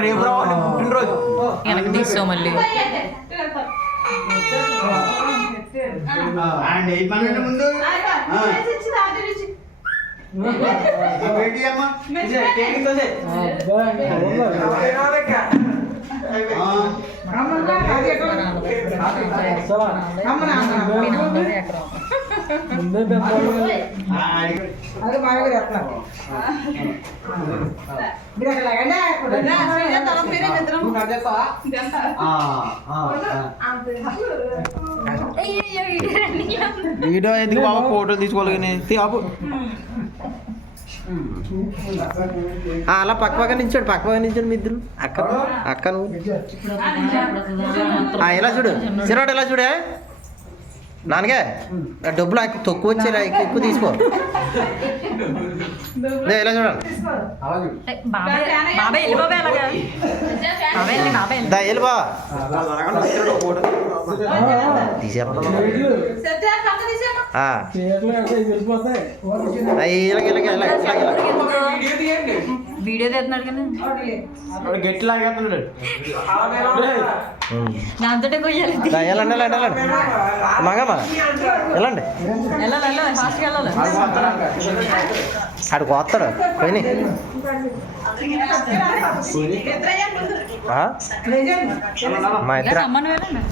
రేపు రావాలి పుట్టినరోజు వెనక్కి తీసుకో మళ్ళీ ముందు వీడియో ఎందుకు బాబా ఫోటోలు తీసుకోవాలి కానీ ఆపు అలా పక్క నించోడు మీ ఇద్దరు అక్క నువ్వు ఇలా చూడు చిన్నవాడు ఇలా చూడే నాన్నగా డబ్బులు తక్కువ వచ్చేలా ఎక్కువ తీసుకో ఇలా చూడండి వెళ్ళి బా వీడియో తీస్తున్నాడు కానీ గట్టి లాగేస్తున్నాడు దాంతో కొయ్యాలి వెళ్ళండి మగమ్మా వెళ్ళండి ఫాస్ట్గా వెళ్ళాలి ఆడికి వస్తాడు పోయి మా ఇద్దరు వెళ్ళండి